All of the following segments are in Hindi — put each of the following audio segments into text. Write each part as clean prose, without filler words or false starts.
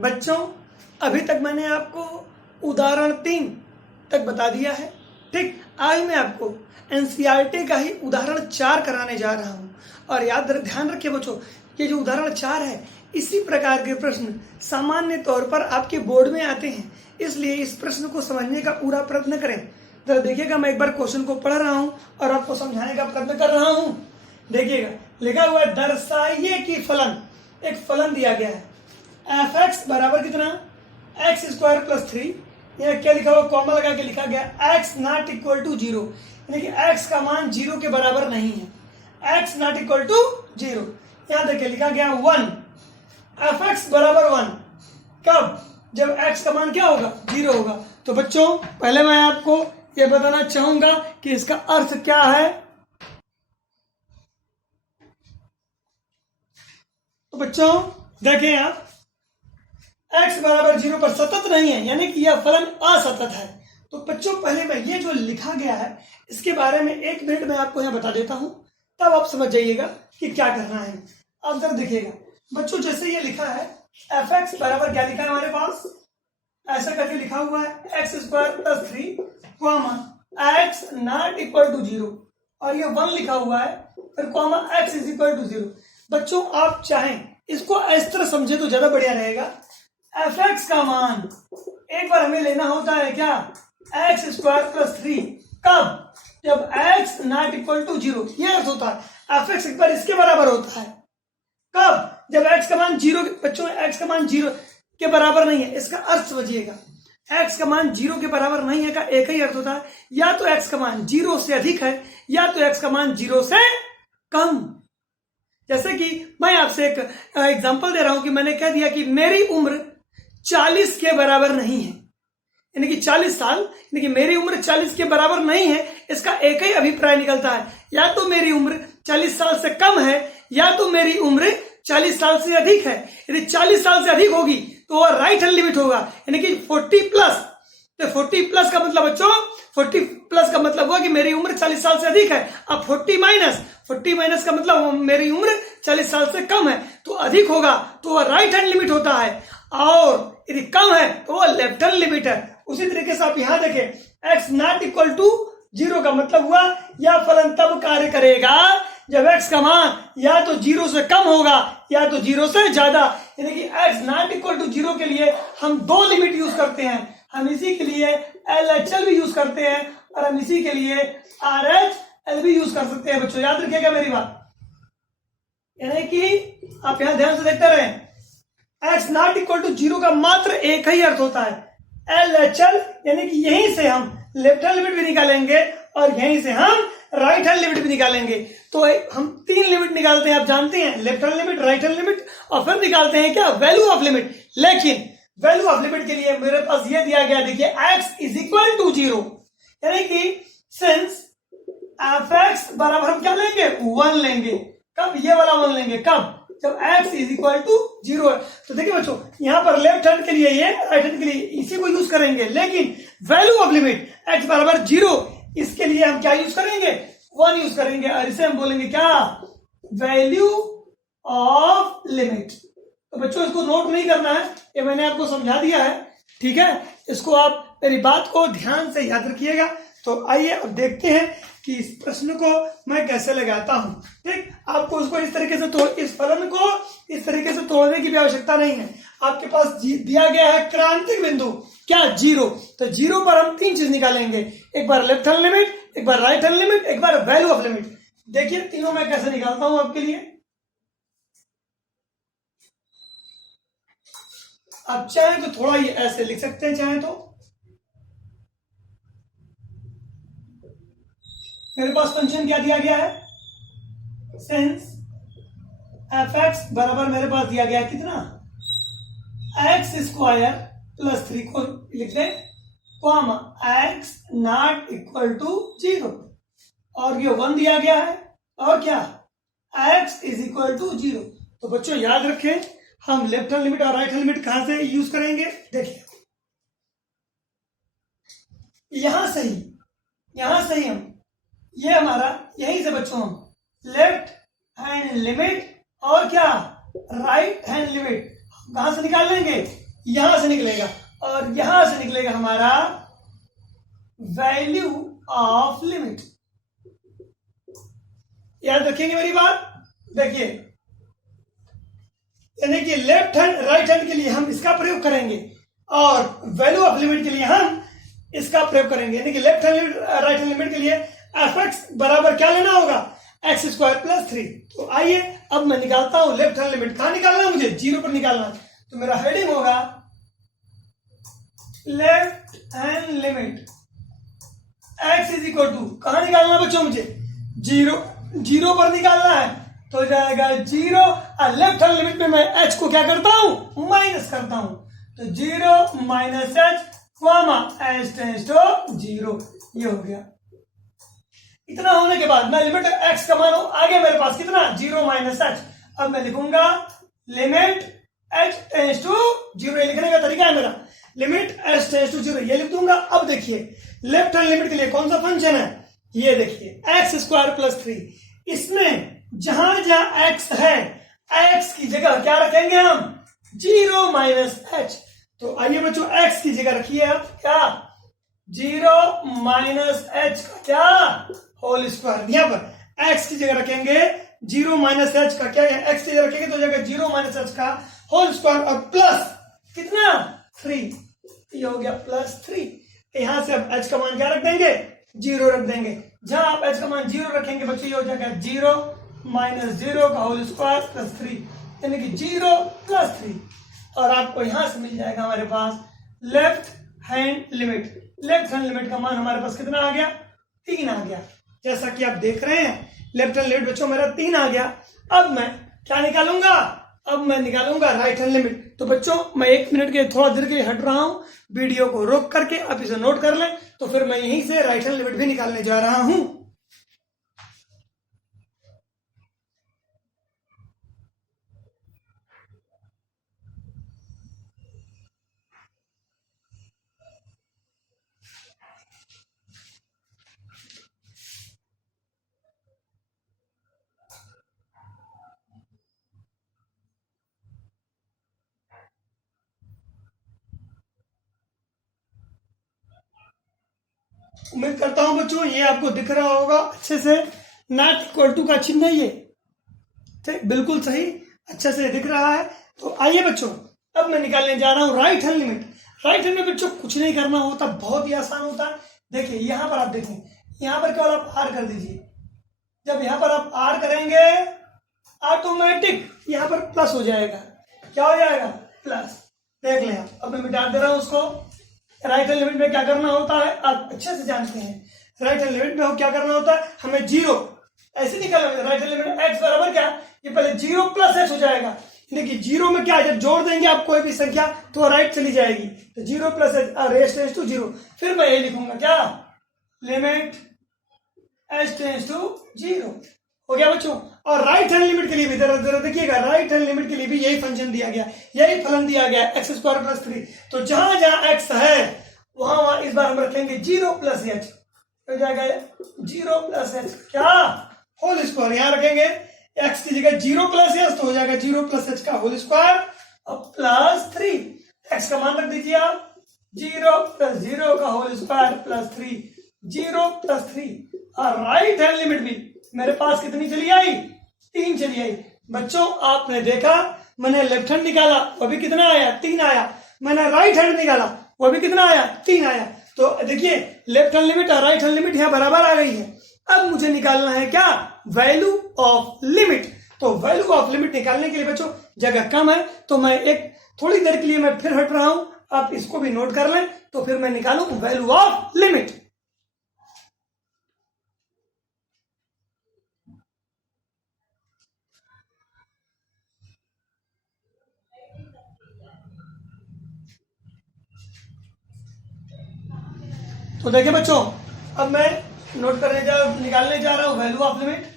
बच्चों, अभी तक मैंने आपको उदाहरण 3 तक बता दिया है। ठीक, आज मैं आपको एनसीईआरटी का ही उदाहरण 4 कराने जा रहा हूँ। और ध्यान रखिए बच्चों, ये जो उदाहरण 4 है, इसी प्रकार के प्रश्न सामान्य तौर पर आपके बोर्ड में आते हैं, इसलिए इस प्रश्न को समझने का पूरा प्रयत्न करें। तो देखिएगा, मैं एक बार क्वेश्चन को पढ़ रहा हूँ और आपको समझाने का प्रयत्न कर रहा हूँ। देखिएगा, लिखा हुआ है दर्शाइए कि फलन, एक फलन दिया गया है एफ एक्स बराबर कितना, एक्स स्क्वायर प्लस 3। यह क्या लिखा हुआ, कॉमा लगा के लिखा गया एक्स नॉट इक्वल टू 0, यानी कि एक्स का मान 0 के बराबर नहीं है। एक्स नॉट इक्वल टू 0, यहां देखिए लिखा गया 1, एफ एक्स बराबर 1 कब, जब एक्स का मान क्या होगा, 0 होगा। तो बच्चों, पहले मैं आपको यह बताना चाहूंगा कि इसका अर्थ क्या है। तो बच्चों देखें आप, x बराबर 0 पर सतत नहीं है, यानी कि यह फलन असतत है। तो बच्चों, पहले मैं ये जो लिखा गया है इसके बारे में 1 मिनट में आपको यहां बता देता हूं, तब आप समझ जाइएगा कि क्या करना है। अब जरा देखिएगा बच्चों, जैसे ये लिखा है एफ एक्स बराबर क्या लिखा है हमारे पास, ऐसा करके लिखा हुआ है X square plus 3 comma X not equal to 0, और ये 1 लिखा हुआ है, फिर comma X is equal to 0। बच्चों, आप चाहें इसको इस तरह समझे तो ज्यादा बढ़िया रहेगा। एफ एक्स का मान एक बार हमें लेना होता है क्या, एक्स स्क्वायर प्लस 3 कब, जब एक्स नॉट इक्वल टू 0। यह अर्थ होता है एफ एक्स एक बार इसके बराबर होता है कब, जब एक्स का मान 0। बच्चों, एक्स का मान 0 के बराबर नहीं है, इसका अर्थ समझिएगा। एक्स का मान 0 के बराबर नहीं है का एक ही अर्थ होता है, या तो एक्स का मान 0 से अधिक है, या तो एक्स का मान 0 से कम। जैसे कि मैं आपसे एक एग्जांपल दे रहा हूं कि मैंने कह दिया कि मेरी उम्र 40 के बराबर नहीं है, यानी कि 40 साल, यानी कि मेरी उम्र 40 के बराबर नहीं है। इसका एक ही अभिप्राय निकलता है, या तो मेरी उम्र 40 साल से कम है, या तो मेरी उम्र 40 साल से अधिक है। यदि 40 साल से अधिक होगी तो वह राइट हैंड लिमिट होगा, यानी कि 40 प्लस। तो 40 प्लस का मतलब बच्चों, 40 प्लस का मतलब हुआ कि मेरी उम्र 40 साल से अधिक है। अब 40 माइनस का मतलब मेरी उम्र 40 साल से कम है, तो अधिक होगा तो वह राइट हैंड लिमिट होता है, और यदि कम है तो वह लेफ्ट हैंड लिमिट है। उसी तरीके से आप यहां देखें, एक्स नॉट इक्वल टू 0 का मतलब हुआ यह फलन तब कार्य करेगा जब एक्स का मान या तो 0 से कम होगा या तो 0 से ज्यादा। यानी कि एक्स नॉट इक्वल टू 0 के लिए हम 2 लिमिट यूज करते हैं, हम इसी के लिए LHL भी यूज करते हैं, और हम इसी के लिए RHL भी यूज कर सकते हैं। बच्चों याद रखिएगा मेरी बात, यानी कि आप यहां ध्यान से देखते रहें, एक्स नॉट इक्वल टू 0 का मात्र एक ही अर्थ होता है LHL, यानी कि यहीं से हम लेफ्ट हैंड लिमिट भी निकालेंगे और यहीं से हम राइट हैंड लिमिट भी निकालेंगे। तो हम 3 लिमिट निकालते हैं, आप जानते हैं, left hand limit, right hand limit, और फिर निकालते हैं क्या, वैल्यू ऑफ लिमिट। लेकिन वैल्यू ऑफ लिमिट के लिए मेरे पास ये दिया गया, देखिए x इज इक्वल टू 0, यानी कि सिंस एफ एक्स बराबर हम क्या लेंगे, 1 लेंगे। कब, ये वाला 1 लेंगे कब, जब x इज इक्वल टू 0 है। तो देखिए बच्चों, यहां पर लेफ्ट हैंड के लिए ये, राइट हैंड के लिए इसी को यूज करेंगे, लेकिन वैल्यू ऑफ लिमिट x बराबर 0, इसके लिए हम क्या यूज करेंगे, 1 यूज करेंगे, और इसे हम बोलेंगे क्या, वैल्यू ऑफ लिमिट। तो बच्चों इसको नोट नहीं करना है, ये मैंने आपको समझा दिया है, ठीक है। इसको आप मेरी बात को ध्यान से याद रखिएगा। तो आइए अब देखते हैं कि इस प्रश्न को मैं कैसे लगाता हूं। ठीक, आपको उसको इस तरीके से इस फलन को इस तरीके से तोड़ने की भी आवश्यकता नहीं है। आपके पास दिया गया है क्रांतिक बिंदु क्या, 0। तो 0 पर हम 3 चीज निकालेंगे, एक बार लेफ्ट हैंड लिमिट, एक बार राइट हैंड लिमिट, एक बार वैल्यू ऑफ लिमिट। देखिए तीनों मैं कैसे निकालता हूं आपके लिए। आप चाहे तो थोड़ा ये ऐसे लिख सकते हैं, चाहे तो। मेरे पास फंक्शन क्या दिया गया है, सिंस एफ एक्स बराबर मेरे पास दिया गया कितना, एक्स स्क्वायर प्लस 3 को लिख दें, comma X not equal to 0, और ये 1 दिया गया है, और क्या, एक्स इज इक्वल टू 0। तो बच्चों याद रखें, हम लेफ्ट हैंड लिमिट और राइट हैंड लिमिट कहां से यूज करेंगे, देखिए यहां से ही हम, ये हमारा यहीं से बच्चों हम लेफ्ट हैंड लिमिट और क्या, राइट हैंड लिमिट कहां से निकाल लेंगे, यहां से निकलेगा और यहां से निकलेगा हमारा वैल्यू ऑफ लिमिट। याद रखेंगे मेरी बात। देखिए, यानी कि लेफ्ट हैंड राइट हैंड के लिए हम इसका प्रयोग करेंगे और वैल्यू ऑफ लिमिट के लिए हम इसका प्रयोग करेंगे। यानी कि left hand right hand limit के लिए एफ एक्स बराबर क्या लेना होगा, एक्स स्क्वायर प्लस 3। तो आइए अब मैं निकालता हूं लेफ्ट हैंड लिमिट। कहां निकालना है मुझे, 0 पर निकालना। तो मेरा हेडिंग होगा left hand limit X is equal to, कहां निकालना बच्चों मुझे, 0 पर निकालना है। तो हो जाएगा 0 और लेफ्ट हैंड लिमिट में मैं h को क्या करता हूं, माइनस करता हूं। तो 0 minus H comma H tends to 0, ये हो गया। इतना होने के बाद मैं लिमिट x का मान आ गया मेरे पास कितना, 0 माइनस एच। अब मैं लिखूंगा लिमिट h टेंड्स टू 0, ये लिखने का तरीका है मेरा, लिमिट h टेंड्स टू 0 ये लिख दूंगा। अब देखिए लेफ्ट हैंड लिमिट के लिए कौन सा फंक्शन है, ये देखिए एक्स स्क्वायर प्लस 3। इसमें जहां जहां x है, x की जगह क्या रखेंगे हम, 0 माइनस एच। तो आइए बच्चों x की जगह रखिए आप क्या, 0 माइनस एच का क्या होल स्क्वायर। यहां पर x की जगह रखेंगे 0 माइनस एच का क्या है, x की जगह रखेंगे तो जगह 0 माइनस एच का होल स्क्वायर और प्लस कितना 3, ये हो गया प्लस 3। यहां से अब h का मान क्या रख देंगे, 0 रख देंगे। जहां आप h का मान 0 रखेंगे बच्चों ये हो जाएगा 0 माइनस 0 का होल स्क्वायर प्लस 3, यानी कि 0 प्लस 3। और आपको यहां से मिल जाएगा हमारे पास left hand limit. Left hand limit का मान हमारे पास कितना आ गया, 3 आ गया। जैसा कि आप देख रहे हैं लेफ्ट हैंड लिमिट बच्चों मेरा 3 आ गया। अब मैं क्या निकालूंगा, अब मैं निकालूंगा राइट हैंड लिमिट। तो बच्चों मैं 1 मिनट के थोड़ा देर के लिए हट रहा हूं, वीडियो को रोक करके आप इसे नोट कर लें, तो फिर मैं यहीं से राइट हैंड लिमिट भी निकालने जा रहा हूं। उम्मीद करता हूं बच्चों ये आपको दिख रहा होगा अच्छे से, नॉट इक्वल टू का चिन्ह है ये, ठीक बिल्कुल सही अच्छे से दिख रहा है। तो आइए बच्चों अब मैं निकालने जा रहा हूं right hand limit. Right hand में बच्चों कुछ नहीं करना होता, बहुत ही आसान होता है। देखिए यहां पर आप देखें, यहां पर केवल आप आर कर दीजिए। जब यहां पर आप आर करेंगे ऑटोमेटिक यहां पर प्लस हो जाएगा, क्या हो जाएगा, प्लस। देख लें आप, अब मैं मिटा दे रहा हूं उसको। राइट हैंड लिमिट में क्या करना होता है आप अच्छे से जानते हैं। राइट हैंड लिमिट में क्या करना होता है, हमें 0 ऐसे निकालना। राइट हैंड लिमिट x बराबर क्या, ये पहले 0 प्लस h हो जाएगा, यानी कि 0 में क्या है, जब जोड़ देंगे आप कोई भी संख्या तो राइट चली जाएगी। तो 0 प्लस h रेस टेंस टू 0। फिर मैं ये लिखूंगा क्या, लिमिट h टेंस टू 0 हो गया बच्चों। और राइट हैंड लिमिट के लिए भी जरा देखिएगा, राइट हैंड लिमिट के लिए भी यही फंक्शन दिया गया, यही फलन दिया गया, एक्स स्क्वायर प्लस 3। तो जहां जहां x है वहां वहां इस बार हम रखेंगे 0 प्लस एच, हो जाएगा 0 प्लस एच क्या होल स्क्वायर। यहां रखेंगे x की जगह 0 प्लस एच तो हो जाएगा 0 प्लस एच का होल स्क्वायर और प्लस 3। x का मान रख दीजिए आप, 0 प्लस 0 का होल स्क्वायर प्लस 3, 0 प्लस 3। और राइट हैंड लिमिट भी मेरे पास कितनी चली आई, 3 चली आई। बच्चों आपने देखा मैंने लेफ्ट हैंड निकाला वो भी कितना आया, 3 आया। मैंने राइट हैंड निकाला वो भी कितना आया, 3 आया। तो देखिए लेफ्ट हैंड लिमिट और राइट हैंड लिमिट यहां बराबर आ गई है। अब मुझे निकालना है क्या, वैल्यू ऑफ लिमिट। तो वैल्यू ऑफ लिमिट निकालने के लिए बच्चों जगह कम है तो मैं एक थोड़ी देर के लिए मैं फिर हट रहा हूं, आप इसको भी नोट कर लें। तो फिर मैं निकालू वैल्यू ऑफ लिमिट। तो देखिए बच्चों अब मैं निकालने जा रहा हूं वैल्यू ऑफ लिमिट।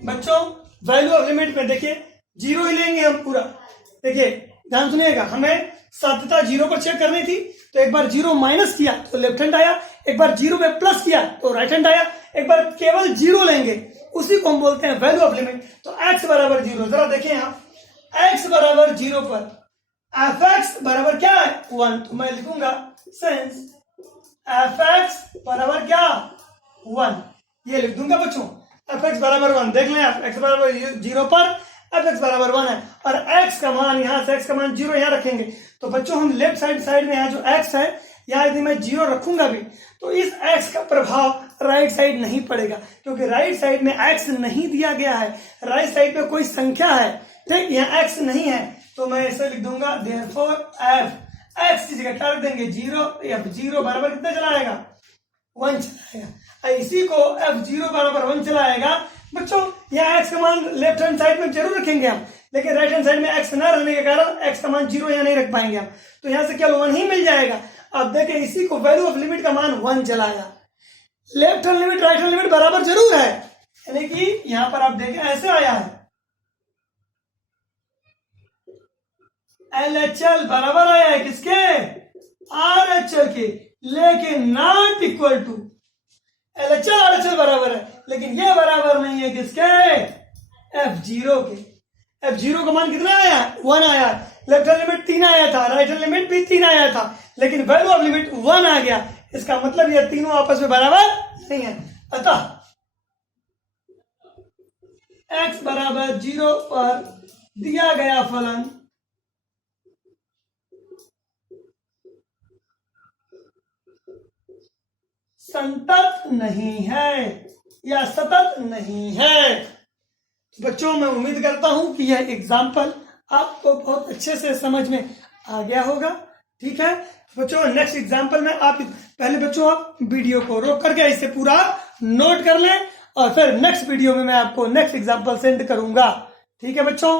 बच्चों वैल्यू ऑफ लिमिट में देखिए जीरो ही लेंगे हम पूरा। देखिए ध्यान सुनिएगा, हमें साध्यता जीरो पर चेक करनी थी, तो एक बार जीरो माइनस किया तो लेफ्ट हैंड आया, एक बार जीरो पे प्लस किया तो राइट हैंड आया, एक बार केवल जीरो लेंगे, उसी को हम बोलते हैं वैल्यू ऑफ लिमिट। तो x बराबर जीरो, जरा देखिए यहाँ x बराबर जीरो पर एफ एक्स बराबर क्या है 1, तो मैं लिखूंगा सिंस एफ एक्स बराबर क्या 1, ये लिख दूंगा बच्चों। एफ एक्स बराबर 1 देख लें आप, एक्स बराबर जीरो पर एफ एक्स बराबर 1 है, और x का मान यहां से x का मान जीरो यहां रखेंगे, तो बच्चों हम लेफ्ट साइड में यहाँ जो x है यहाँ यदि मैं जीरो रखूंगा भी तो इस x का प्रभाव राइट साइड नहीं पड़ेगा, क्योंकि राइट साइड में x नहीं दिया गया है, राइट साइड पे कोई संख्या है, ठीक, यहाँ x नहीं है, तो मैं ऐसे लिख दूंगा देयरफॉर एफ एक्स की जगह क्या रख देंगे जीरो, एफ जीरो बराबर कितना चलाएगा 1 चलाएगा। इसी को एफ जीरो बराबर 1 चलाएगा बच्चों। यहाँ एक्स का मान लेफ्ट हैंड साइड में जरूर रखेंगे हम, लेकिन राइट हैंड साइड में एक्स ना रहने के कारण एक्स का मान जीरो यहाँ नहीं रख पाएंगे हम, तो यहाँ से केवल 1 ही मिल जाएगा। अब देखें इसी को वैल्यू ऑफ लिमिट का मान 1 चलाया, left hand limit right hand limit बराबर जरूर है, यानी कि यहाँ पर आप देखें ऐसे आया है LHL बराबर आया है किसके RHL के, लेकिन not equal to LHL RHL बराबर है, लेकिन ये बराबर नहीं है किसके F0 के। F0 का मान कितना आया 1 आया, लेफ्ट हैंड लिमिट 3 आया था, राइट हैंड लिमिट भी 3 आया था, लेकिन वैल्यू ऑफ लिमिट 1 आ गया, इसका मतलब ये तीनों आपस में बराबर नहीं है। अतः x बराबर 0 पर दिया गया फलन संतत नहीं है या सतत नहीं है। बच्चों मैं उम्मीद करता हूं कि यह एग्जाम्पल आपको बहुत अच्छे से समझ में आ गया होगा, ठीक है बच्चों। नेक्स्ट एग्जाम्पल में आप पहले बच्चों आप वीडियो को रोक करके इसे पूरा नोट कर लें, और फिर नेक्स्ट वीडियो में मैं आपको नेक्स्ट एग्जाम्पल सेंड करूंगा, ठीक है बच्चों।